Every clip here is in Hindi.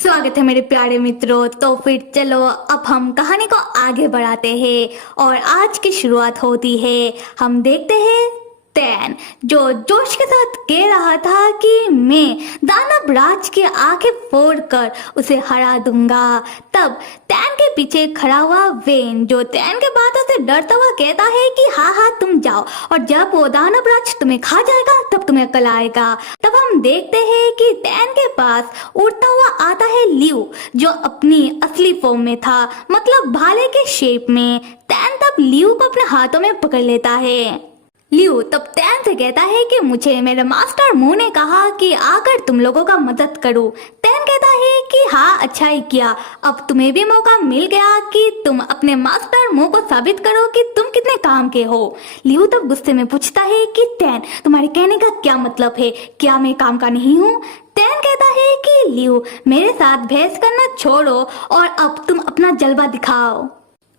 स्वागत है मेरे प्यारे मित्रों। तो फिर चलो अब हम कहानी को आगे बढ़ाते हैं और आज की शुरुआत होती है। हम देखते हैं तैन जो जोश के साथ कह रहा था कि मैं दानव राज की आंखें फोड़कर उसे हरा दूंगा। तब तैन के पीछे खड़ा हुआ वेन जो तैन के बातों से डरता हुआ कहता है कि हाँ हाँ तुम जाओ और जब वो दानव राज तुम्हें खा जाएगा तब तुम्हें अकल आएगा। तब हम देखते हैं कि तैन के पास उड़ता हुआ आता है लियू जो अपनी असली फॉर्म में था, मतलब भाले के शेप में। तैन तब लियू को अपने हाथों में पकड़ लेता है। लियू तब तैन से कहता है कि मुझे मेरे मास्टर मुंह ने कहा कि आकर तुम लोगों का मदद करूं। तैन कहता है कि हाँ अच्छा ही किया, अब तुम्हें भी मौका मिल गया कि तुम अपने मास्टर मुंह को साबित करो कि तुम कितने काम के हो। लियू तब गुस्से में पूछता है कि तैन तुम्हारे कहने का क्या मतलब है, क्या मैं काम का नहीं हूँ? तैन कहता है कि लियू मेरे साथ बहस करना छोड़ो और अब तुम अपना जलवा दिखाओ।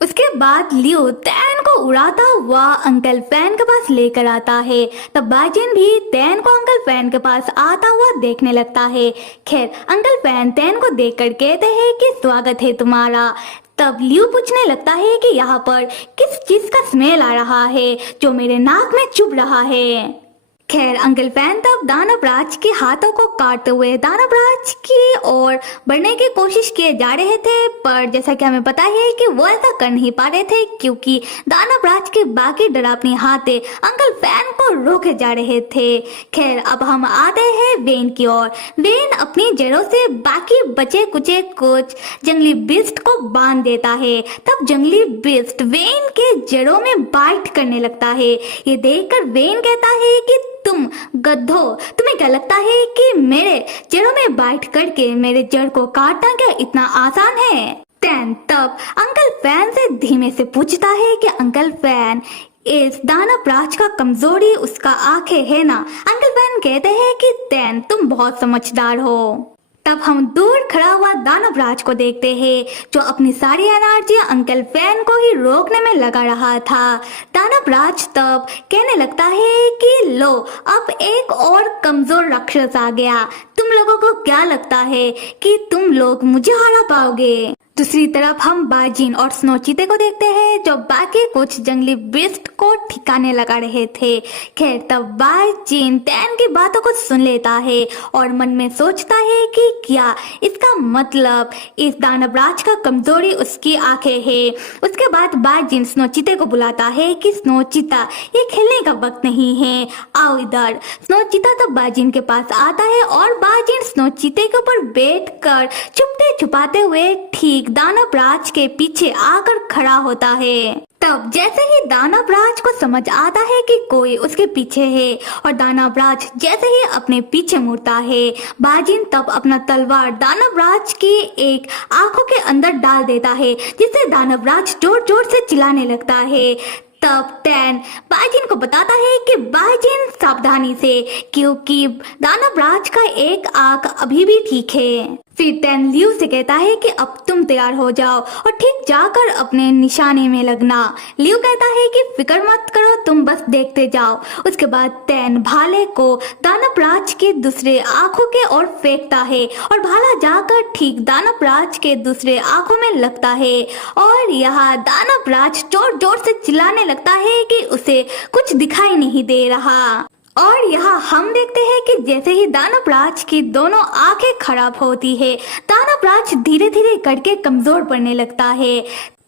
उसके बाद लियू तैन को उड़ाता हुआ अंकल फैन के पास लेकर आता है। तब बाजिन भी तैन को अंकल फैन के पास आता हुआ देखने लगता है। खैर अंकल फैन तैन को देखकर कहते हैं कि स्वागत है तुम्हारा। तब लियू पूछने लगता है कि यहाँ पर किस चीज का स्मेल आ रहा है जो मेरे नाक में चुभ रहा है। खैर अंकल फैन तब दानव राज के हाथों को काटते हुए दानव राज की ओर बढ़ने की कोशिश किए जा रहे थे, पर जैसा कि हमें पता है कि वो ऐसा कर नहीं पा रहे थे क्योंकि दानव राज के बाकी डरावनी हाथे अंकल फैन को रोके जा रहे थे। खैर अब हम आते हैं वेन की ओर। वेन अपनी जड़ों से बाकी बचे कुचे कुछ जंगली बिस्ट को बांध देता है। तब जंगली बिस्ट वेन के जड़ों में बाइट करने लगता है। ये देखकर वेन कहता है कि तुम गधो, तुम्हें क्या लगता है कि मेरे जड़ों में बाइट करके मेरे जड़ को काटना क्या इतना आसान है? तैन तब अंकल फैन से धीमे से पूछता है कि अंकल फैन इस दानव राज का कमजोरी उसका आंखें है ना? अंकल फैन कहते हैं कि तैन तुम बहुत समझदार हो। तब हम दूर खड़ा हुआ दानव राज को देखते हैं जो अपनी सारी एनर्जी अंकल फैन को ही रोकने में लगा रहा था। दानव राज तब कहने लगता है कि लो अब एक और कमजोर राक्षस आ गया। तुम लोगों को क्या लगता है कि तुम लोग मुझे हरा पाओगे? दूसरी तरफ हम बाजिन और स्नो चीते को देखते हैं जो बाकी कुछ जंगली बिस्ट को ठिकाने लगा रहे थे। खैर तब बाजिन तैन की बातों को सुन लेता है और मन में सोचता है कि क्या इसका मतलब इस दानव राज का कमजोरी उसकी आंखें है। उसके बाद बाजिन स्नो चीते को बुलाता है कि स्नो चीता ये खेलने का वक्त नहीं है, आओ इधर। स्नो चीता तब बाजिन के पास आता है और बाजिन स्नो चीते के ऊपर बैठ कर छुपते छुपाते हुए ठीक दानव राज के पीछे आकर खड़ा होता है। तब जैसे ही दानव राज को समझ आता है कि कोई उसके पीछे है और दानव राज जैसे ही अपने पीछे मुड़ता है, बाजिन तब अपना तलवार दानव राज की एक आंखों के अंदर डाल देता है जिससे दानव राज जोर जोर से चिल्लाने लगता है। तब तैन बाजिन को बताता है कि बाजिन सावधानी से, क्योंकि दानव राज का एक आंख अभी भी ठीक है। फिर तैन लियू से कहता है कि अब तुम तैयार हो जाओ और ठीक जाकर अपने निशाने में लगना। लियू कहता है कि फिक्र मत करो, तुम बस देखते जाओ। उसके बाद तैन भाले को दानव राज के दूसरे आंखों के ओर फेंकता है और भाला जाकर ठीक दानव राज के दूसरे आंखों में लगता है और यहाँ दानव राज जोर जोर से चिल्लाने लगता है कि उसे कुछ दिखाई नहीं दे रहा। और यहाँ हम देखते हैं कि जैसे ही दानव राज की दोनों आंखें खराब होती है, दानव राज धीरे धीरे करके कमजोर पड़ने लगता है।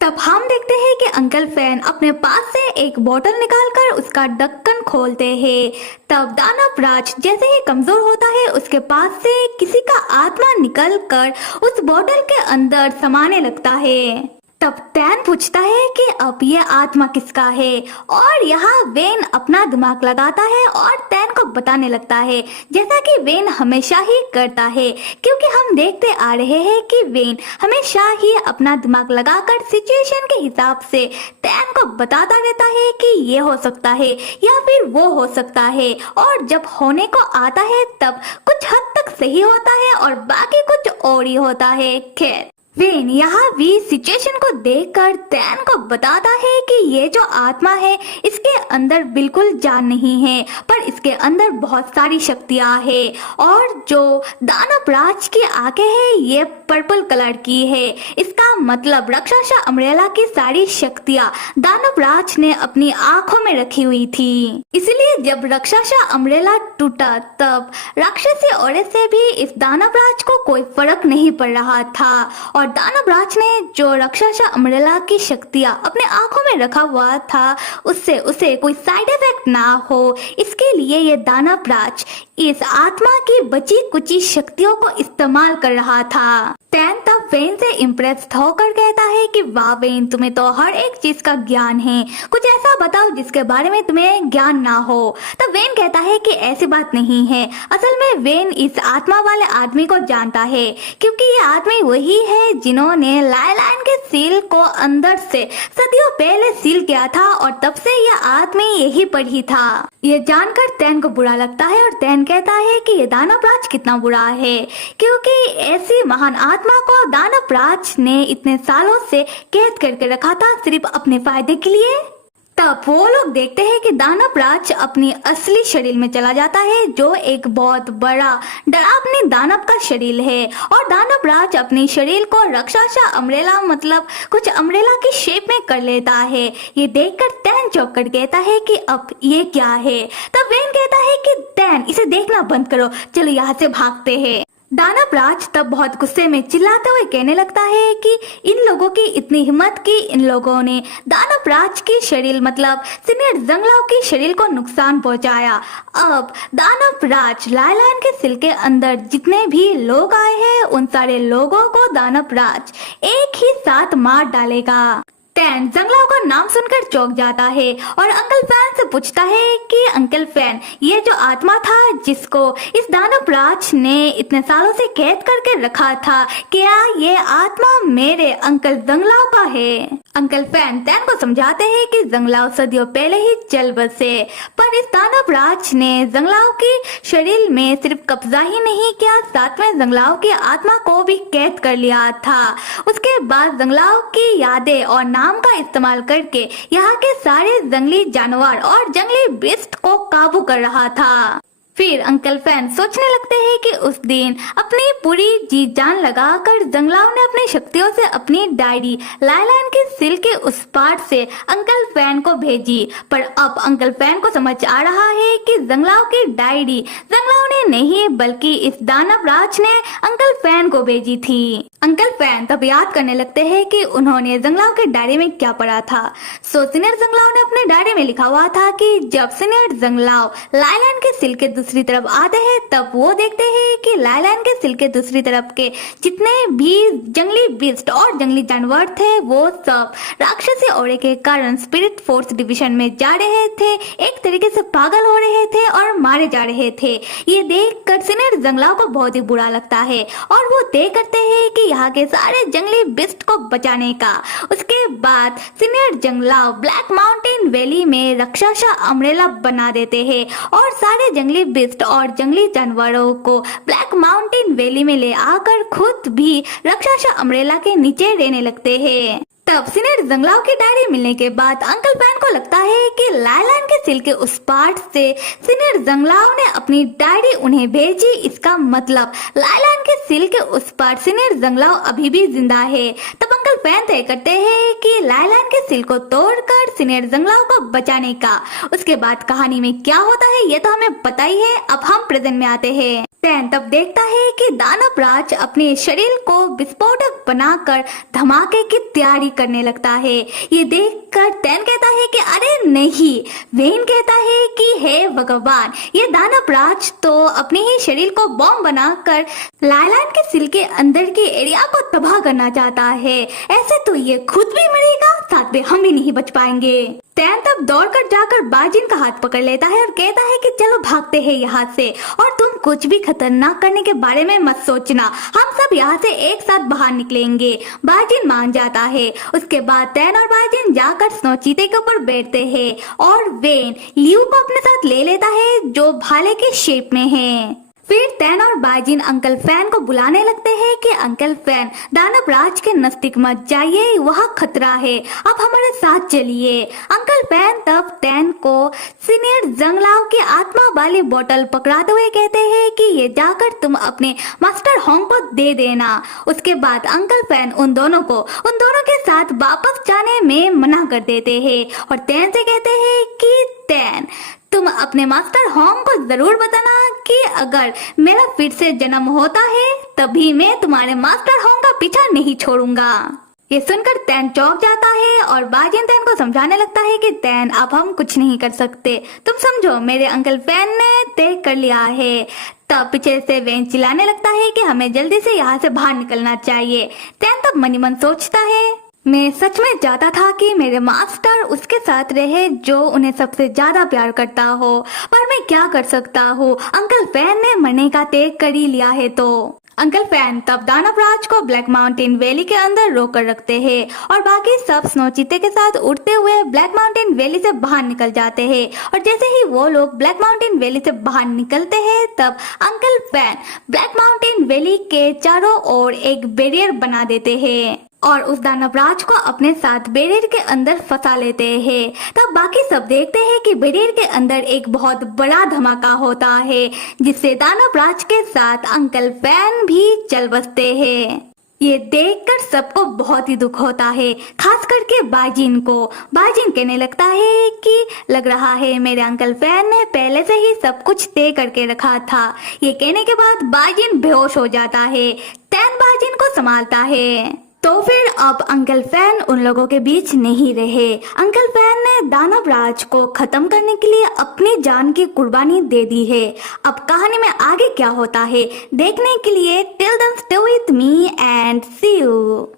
तब हम देखते हैं कि अंकल फैन अपने पास से एक बोतल निकालकर उसका ढक्कन खोलते हैं। तब दानव राज जैसे ही कमजोर होता है, उसके पास से किसी का आत्मा निकलकर उस बोतल के अंदर समाने लगता है। तब तैन पूछता है कि अब ये आत्मा किसका है और यहाँ वेन अपना दिमाग लगाता है और तैन को बताने लगता है जैसा कि वेन हमेशा ही करता है, क्योंकि हम देखते आ रहे हैं कि वेन हमेशा ही अपना दिमाग लगाकर सिचुएशन के हिसाब से तैन को बताता रहता है कि ये हो सकता है या फिर वो हो सकता है, और जब होने को आता है तब कुछ हद तक सही होता है और बाकी कुछ और ही होता है। खैर वेन यहाँ भी सिचुएशन को देखकर तैन को बताता है कि ये जो आत्मा है इसके अंदर बिल्कुल जान नहीं है, पर इसके अंदर बहुत सारी शक्तियां है और जो दानवराज की आंखें है ये पर्पल कलर की है। इसका मतलब राक्षसा अम्ब्रेला की सारी शक्तियां दानवराज ने अपनी आंखों में रखी हुई थी। इसलिए जब राक्षसा अम्ब्रेला टूटा तब राक्षसी औरत से भी इस दानवराज को कोई फर्क नहीं पड़ रहा था और दानवराज ने जो राक्षसा अम्ब्रेला की शक्तियां अपने आंखों में रखा हुआ था उससे उसे कोई साइड इफेक्ट ना हो, इसके लिए ये दानवराज इस आत्मा की बची कुची शक्तियों को इस्तेमाल कर रहा था। तैन तब वेन से इम्प्रेस्ड होकर कहता है कि वाह वेन, तुम्हें तो हर एक चीज का ज्ञान है, कुछ ऐसा बताओ जिसके बारे में तुम्हें ज्ञान ना हो। तब वेन कहता है कि ऐसी बात नहीं है, असल में वेन इस आत्मा वाले आदमी को जानता है क्योंकि ये आदमी वही है जिन्होंने लायलान के सील को अंदर से सदियों पहले सील किया था और तब से यह आदमी यही पर ही था। ये जानकर तैन को बुरा लगता है और तैन कहता है कि ये दानवराज कितना बुरा है क्योंकि ऐसी महान आत्मा को दानवराज ने इतने सालों से कैद करके रखा था सिर्फ अपने फायदे के लिए। तब वो लोग देखते हैं कि दानवराज अपनी असली शरीर में चला जाता है जो एक बहुत बड़ा डरावनी दानव का शरीर है और दानवराज अपनी शरीर को राक्षसा अम्ब्रेला मतलब कुछ अम्ब्रेला की शेप में कर लेता है। ये देखकर तैन चौंक कर कहता है कि अब ये क्या है। तब वेन कहता है कि तैन इसे देखना बंद करो, चलो यहाँ से भागते हैं। दानवराज तब बहुत गुस्से में चिल्लाते हुए कहने लगता है कि इन लोगों की इतनी हिम्मत कि इन लोगों ने दानवराज की शरीर मतलब सीनियर जंगलाव की शरीर को नुकसान पहुंचाया। अब दानवराज लायलान के सिल के अंदर जितने भी लोग आए हैं उन सारे लोगों को दानवराज एक ही साथ मार डालेगा। तैन जंगलाव का नाम सुनकर चौंक जाता है और अंकल फैन से पूछता है कि अंकल फैन, ये जो आत्मा था जिसको इस दानवराज ने इतने सालों से कैद करके रखा था, क्या ये आत्मा मेरे अंकल जंगलाव का है? अंकल फैन तैन को समझाते हैं कि जंगलाव सदियों पहले ही चल बसे, पर इस दानवराज ने जंगलाव की शरीर में सिर्फ कब्जा ही नहीं किया, साथ में जंगलाव की आत्मा को भी कैद कर लिया था। उसके बाद जंगलाव की यादें और नाम का इस्तेमाल करके यहाँ के सारे जंगली जानवर और जंगली बिस्ट को काबू कर रहा था। फिर अंकल फैन सोचने लगते हैं कि उस दिन अपनी पूरी जी जान लगाकर जंगलाव ने अपनी शक्तियों से अपनी डायरी लायलान के सिल के उस पार से अंकल फैन को भेजी, पर अब अंकल फैन को समझ आ रहा है कि जंगलाव की डायरी जंगलाव ने नहीं बल्कि इस दानवराज ने अंकल फैन को भेजी थी। अंकल फैन तब याद करने लगते हैं कि उन्होंने जंगलाव के डायरी में क्या पढ़ा था। सीनियर जंगलाव ने अपने डायरी में लिखा हुआ था कि जब सीनियर जंगलाव लायलान के सिल के दूसरी तरफ आते हैं तब वो देखते हैं कि लायलान के सिल के दूसरी तरफ के जितने भी जंगली बिस्ट और जंगली जानवर थे वो सब राक्षसी औरे के कारण स्पिरिट फोर्स डिवीजन में जा रहे थे, एक तरीके से पागल हो रहे थे और मारे जा रहे थे। ये देखकर सीनियर जंगलाव को बहुत ही बुरा लगता है और वो तय करते हैं कि यहाँ के सारे जंगली बिस्ट को बचाने का। उसके बाद सीनियर जंगलाव ब्लैक माउंटेन वैली में राक्षसा अम्ब्रेला बना देते हैं और सारे जंगली बिस्ट और जंगली जानवरों को ब्लैक माउंटेन वैली में ले आकर खुद भी राक्षसा अम्ब्रेला के नीचे रहने लगते हैं। तब सीनियर जंगलाव की डायरी मिलने के बाद अंकल फैन को लगता है कि लायलान के सिल के उस पार्ट से सीनियर जंगलाव ने अपनी डायरी उन्हें भेजी, इसका मतलब लायलान के सिल के उस पार्ट सीनियर जंगलाव अभी भी जिंदा है। तब अंकल फैन तय करते हैं कि लायलान के सिल को तोड़कर सीनियर जंगलाव को बचाने का। उसके बाद कहानी में क्या होता है ये तो हमें पता ही है। अब हम प्रेजेंट में आते हैं। तैन तब देखता है कि दानवराज अपने शरीर को विस्फोटक बनाकर धमाके की तैयारी करने लगता है। ये देखकर तैन कहता है कि अरे नहीं। वेन कहता है कि हे भगवान, ये दानवराज तो अपने ही शरीर को बॉम्ब बनाकर लायलान के सिल के अंदर के एरिया को तबाह करना चाहता है। ऐसे तो ये खुद भी मरेगा, साथ में हम भी नहीं बच पाएंगे। तैन तब दौड़कर जाकर बाजिन का हाथ पकड़ लेता है और कहता है कि चलो भागते हैं यहाँ से और तुम कुछ भी खतरनाक करने के बारे में मत सोचना, हम सब यहाँ से एक साथ बाहर निकलेंगे। बाजिन मान जाता है। उसके बाद तैन और बाजिन जाकर स्नो चीते के ऊपर बैठते हैं और वेन लियू को अपने साथ ले लेता है जो भाले के शेप में है। फिर तैन और बाजिन अंकल फैन को बुलाने लगते हैं कि अंकल फैन, दानव राज के नजदीक मत जाइए, वह खतरा है, अब हमारे साथ चलिए। अंकल फैन तब तैन को सीनियर जंगलाव की आत्मा वाली बोतल पकड़ाते हुए कहते हैं कि ये जाकर तुम अपने मास्टर होंग को दे देना। उसके बाद अंकल फैन उन दोनों के साथ वापस जाने में मना कर देते हैं और तैन से कहते हैं कि तैन, तुम अपने मास्टर होंग को जरूर बताना कि अगर मेरा फिर से जन्म होता है तभी मैं तुम्हारे मास्टर होंग का पीछा नहीं छोड़ूंगा। ये सुनकर तैन चौंक जाता है और बाजिन तैन को समझाने लगता है कि तैन, अब हम कुछ नहीं कर सकते, तुम समझो मेरे अंकल फैन ने तय कर लिया है। तब पीछे से वेन चिल्लाने लगता है कि हमें जल्दी से यहाँ से बाहर निकलना चाहिए। तैन तब मनी मन सोचता है, मैं सच में चाहता था कि मेरे मास्टर उसके साथ रहे जो उन्हें सबसे ज्यादा प्यार करता हो, पर मैं क्या कर सकता हूँ, अंकल फैन ने मरने का तय कर ही लिया है। तो अंकल फैन तब दानव राज को ब्लैक माउंटेन वैली के अंदर रोक कर रखते हैं और बाकी सब स्नो चीते के साथ उड़ते हुए ब्लैक माउंटेन वैली से बाहर निकल जाते हैं। और जैसे ही वो लोग ब्लैक माउंटेन वैली से बाहर निकलते हैं तब uncle fan black mountain valley के चारों ओर एक बैरियर बना देते हैं और उस दानव राज को अपने साथ बैरियर के अंदर फंसा लेते हैं। तब बाकी सब देखते हैं कि बैरियर के अंदर एक बहुत बड़ा धमाका होता है जिससे दानव राज के साथ अंकल फैन भी चल बसते हैं। ये देखकर सबको बहुत ही दुख होता है, खास करके बाजिन को। बाजिन कहने लगता है कि लग रहा है मेरे अंकल फैन ने पहले से ही सब कुछ तय करके रखा था। ये कहने के बाद बाजिन बेहोश हो जाता है। तैन बाजिन को संभालता है। तो फिर अब अंकल फैन उन लोगों के बीच नहीं रहे। अंकल फैन ने दानव राज को खत्म करने के लिए अपनी जान की कुर्बानी दे दी है। अब कहानी में आगे क्या होता है देखने के लिए till then stay with me and see you.